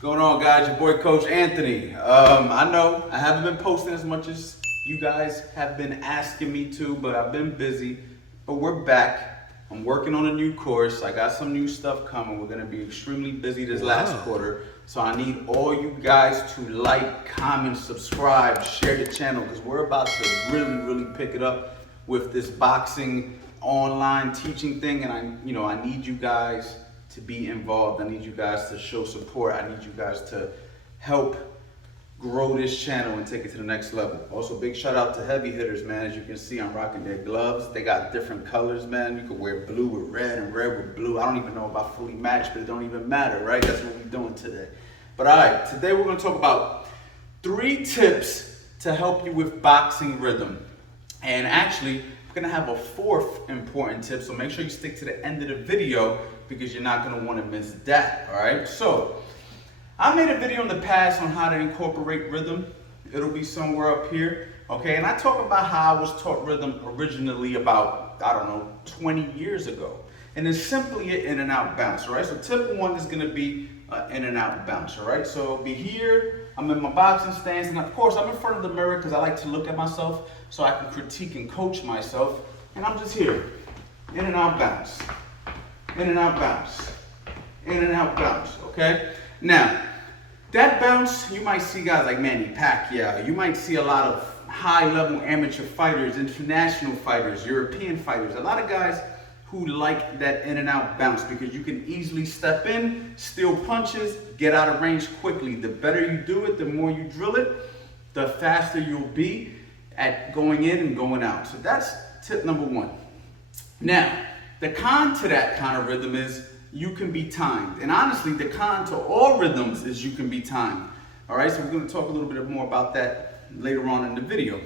Going on, guys? Your boy Coach Anthony. I know I haven't been posting as much as you guys have been asking me to, but I've been busy. But we're back. I'm working on a new course. I got some new stuff coming. We're going to be extremely busy this last quarter. So I need all you guys to like, comment, subscribe, share the channel, because we're about to really pick it up with this boxing online teaching thing. And I need you guys to be involved. I need you guys to show support. I need you guys to help grow this channel and take it to the next level. Also, big shout out to heavy hitters, man. As you can see, I'm rocking their gloves. They got different colors, man. You can wear blue with red and red with blue. I don't even know if I fully match, but it don't even matter, right? That's what we're doing today. But all right, today we're gonna talk about 3 tips to help you with boxing rhythm. And actually, we're gonna have a 4th important tip, so make sure you stick to the end of the video because you're not gonna wanna miss that, all right? So, I made a video in the past on how to incorporate rhythm. It'll be somewhere up here, okay? And I talk about how I was taught rhythm originally about, 20 years ago. And it's simply an in and out bounce, all right? So tip 1 is gonna be an in and out bounce, all right? So I'll be here, I'm in my boxing stance, and of course I'm in front of the mirror because I like to look at myself so I can critique and coach myself. And I'm just here, in and out bounce, in and out bounce, in and out bounce, okay? Now, that bounce, you might see guys like Manny Pacquiao. You might see a lot of high-level amateur fighters, international fighters, European fighters. A lot of guys who like that in and out bounce because you can easily step in, steal punches, get out of range quickly. The better you do it, the more you drill it, the faster you'll be at going in and going out. So that's tip number 1. Now, the con to that kind of rhythm is you can be timed. And honestly, the con to all rhythms is you can be timed. All right, so we're going to talk a little bit more about that later on in the video.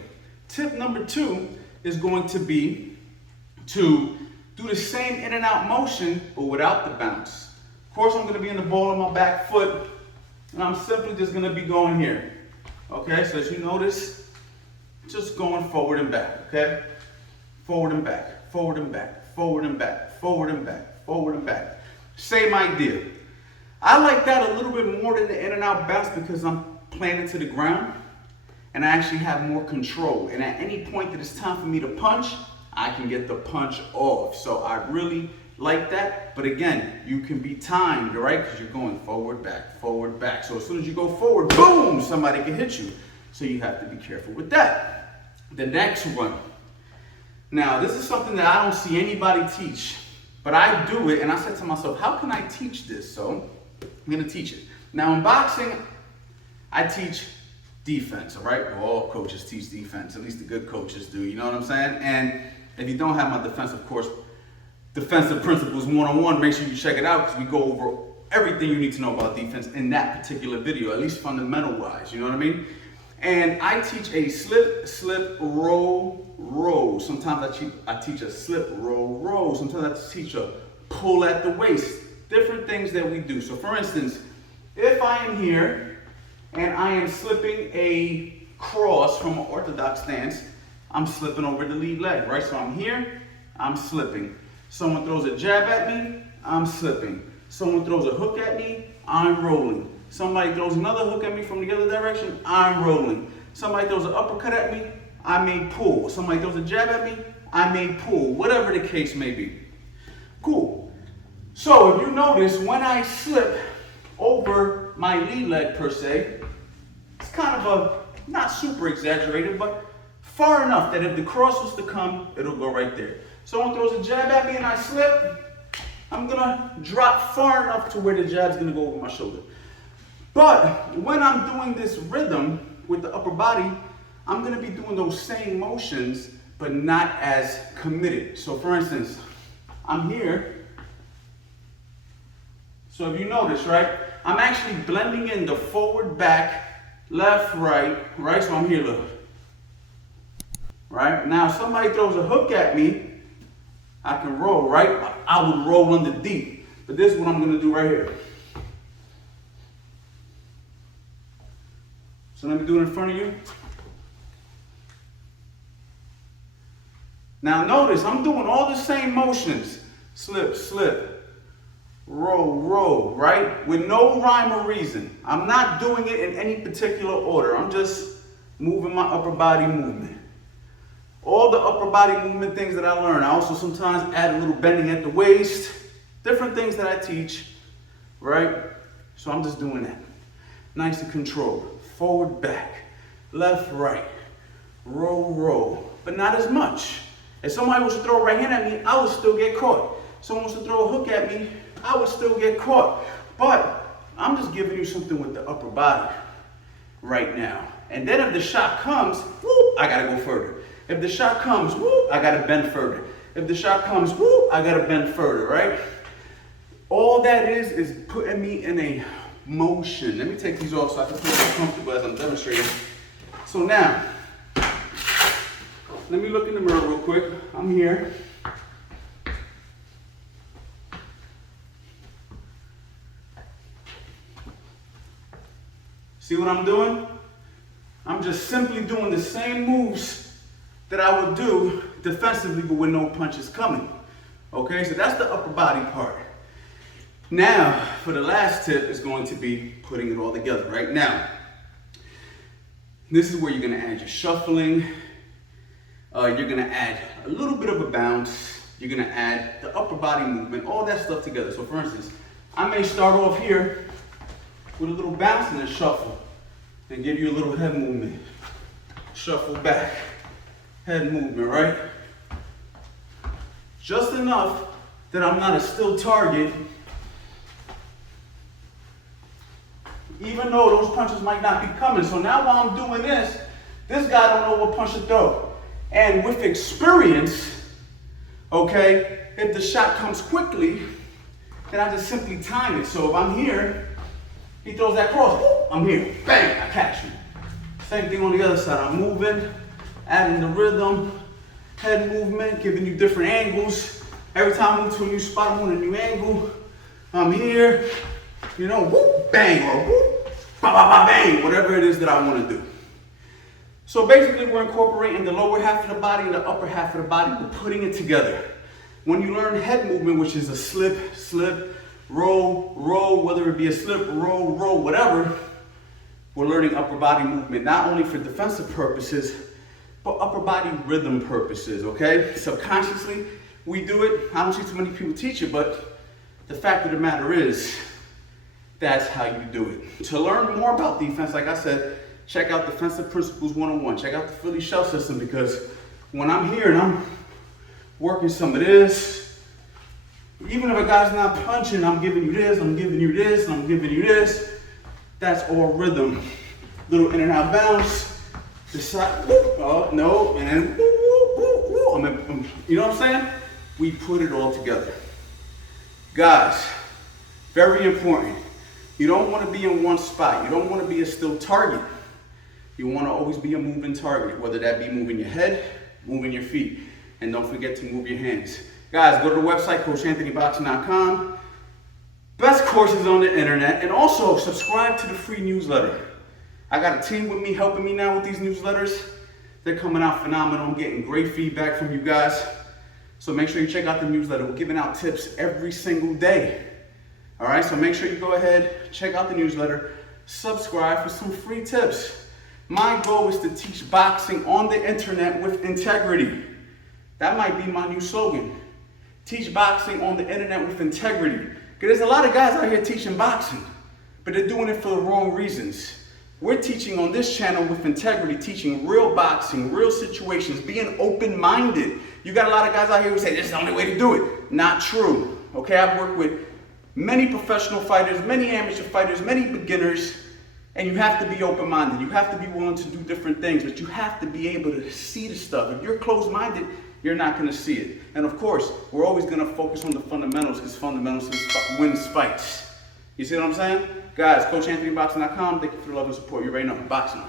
Tip number 2 is going to be to do the same in and out motion, but without the bounce. Of course, I'm going to be in the ball on my back foot, and I'm simply just going to be going here. Okay, so as you notice, just going forward and back, okay? Forward and back, forward and back, forward and back, forward and back, forward and back. Same idea. I like that a little bit more than the in and out bounce because I'm planted to the ground and I actually have more control. And at any point that it's time for me to punch, I can get the punch off. So I really like that. But again, you can be timed, right? Because you're going forward, back, forward, back. So as soon as you go forward, boom, somebody can hit you. So you have to be careful with that. The next one. Now, this is something that I don't see anybody teach. But I do it, and I said to myself, how can I teach this? So I'm gonna teach it. Now in boxing, I teach defense, all right? Well, all coaches teach defense, at least the good coaches do, you know what I'm saying? And if you don't have my defensive course, Defensive Principles 101, make sure you check it out because we go over everything you need to know about defense in that particular video, at least fundamental wise, you know what I mean? And I teach a slip, slip, roll, roll. Sometimes I teach a slip, roll, roll. Sometimes I teach a pull at the waist. Different things that we do. So for instance, if I am here and I am slipping a cross from an orthodox stance, I'm slipping over the lead leg, right? So I'm here, I'm slipping. Someone throws a jab at me, I'm slipping. Someone throws a hook at me, I'm rolling. Somebody throws another hook at me from the other direction, I'm rolling. Somebody throws an uppercut at me, I may pull. Somebody throws a jab at me, I may pull. Whatever the case may be. Cool. So if you notice, when I slip over my lead leg per se, it's kind of not super exaggerated, but far enough that if the cross was to come, it'll go right there. Someone throws a jab at me and I slip, I'm gonna drop far enough to where the jab's gonna go over my shoulder. But when I'm doing this rhythm with the upper body, I'm gonna be doing those same motions, but not as committed. So for instance, I'm here. So if you notice, right, I'm actually blending in the forward, back, left, right, right? So I'm here, look. Right? Now if somebody throws a hook at me, I can roll, right? I would roll under deep. But this is what I'm gonna do right here. So let me do it in front of you. Now notice, I'm doing all the same motions. Slip, slip, row, right? With no rhyme or reason. I'm not doing it in any particular order. I'm just moving my upper body movement. All the upper body movement things that I learn. I also sometimes add a little bending at the waist. Different things that I teach, right? So I'm just doing that. Nice and controlled. Forward, back, left, right, row, but not as much. If somebody was to throw a right hand at me, I would still get caught. Someone was to throw a hook at me, I would still get caught. But I'm just giving you something with the upper body right now. And then if the shot comes, whoop, I gotta go further. If the shot comes, whoop, I gotta bend further. If the shot comes, whoop, I gotta bend further, right? All that is putting me in a motion. Let me take these off so I can feel more comfortable as I'm demonstrating. So now, let me look in the mirror real quick. I'm here. See what I'm doing? I'm just simply doing the same moves that I would do defensively, but with no punches coming. Okay, so that's the upper body part. Now, for the last tip is going to be putting it all together. Right now, this is where you're gonna add your shuffling. You're gonna add a little bit of a bounce. You're gonna add the upper body movement, all that stuff together. So for instance, I may start off here with a little bounce and then shuffle and give you a little head movement. Shuffle back, head movement, right? Just enough that I'm not a still target, even though those punches might not be coming. So now while I'm doing this guy don't know what punch to throw. And with experience, okay, if the shot comes quickly, then I just simply time it. So if I'm here, he throws that cross, whoop, I'm here, bang, I catch him. Same thing on the other side. I'm moving, adding the rhythm, head movement, giving you different angles. Every time I move to a new spot, I'm on a new angle. I'm here, you know, whoop, bang, or whoop, ba, ba, ba, bang, whatever it is that I want to do. So basically, we're incorporating the lower half of the body and the upper half of the body. We're putting it together. When you learn head movement, which is a slip, slip, roll, whether it be a slip, roll, whatever, we're learning upper body movement, not only for defensive purposes, but upper body rhythm purposes, okay? Subconsciously, we do it. I don't see too many people teach it, but the fact of the matter is, that's how you do it. To learn more about defense, like I said, check out Defensive Principles 101. Check out the Philly Shell System, because when I'm here and I'm working some of this, even if a guy's not punching, I'm giving you this, I'm giving you this, I'm giving you this. That's all rhythm. Little in and out bounce, the side, whoop, oh, no, and then whoop, whoop, whoop, whoop. You know what I'm saying? We put it all together. Guys, very important. You don't want to be in one spot. You don't want to be a still target. You want to always be a moving target, whether that be moving your head, moving your feet. And don't forget to move your hands. Guys, go to the website, coachanthonyboxing.com. Best courses on the internet. And also, subscribe to the free newsletter. I got a team with me helping me now with these newsletters. They're coming out phenomenal. I'm getting great feedback from you guys. So make sure you check out the newsletter. We're giving out tips every single day. All right, so make sure you go ahead, check out the newsletter, subscribe for some free tips. My goal is to teach boxing on the internet with integrity. That might be my new slogan. Teach boxing on the internet with integrity. Because there's a lot of guys out here teaching boxing, but they're doing it for the wrong reasons. We're teaching on this channel with integrity, teaching real boxing, real situations, being open-minded. You got a lot of guys out here who say, this is the only way to do it. Not true, okay? I've worked with many professional fighters, many amateur fighters, many beginners, and you have to be open-minded. You have to be willing to do different things, but you have to be able to see the stuff. If you're closed-minded, you're not going to see it. And of course, we're always going to focus on the fundamentals, because fundamentals wins fights. You see what I'm saying? Guys, coachanthonyboxing.com. Thank you for the love and support. You already know. Boxing.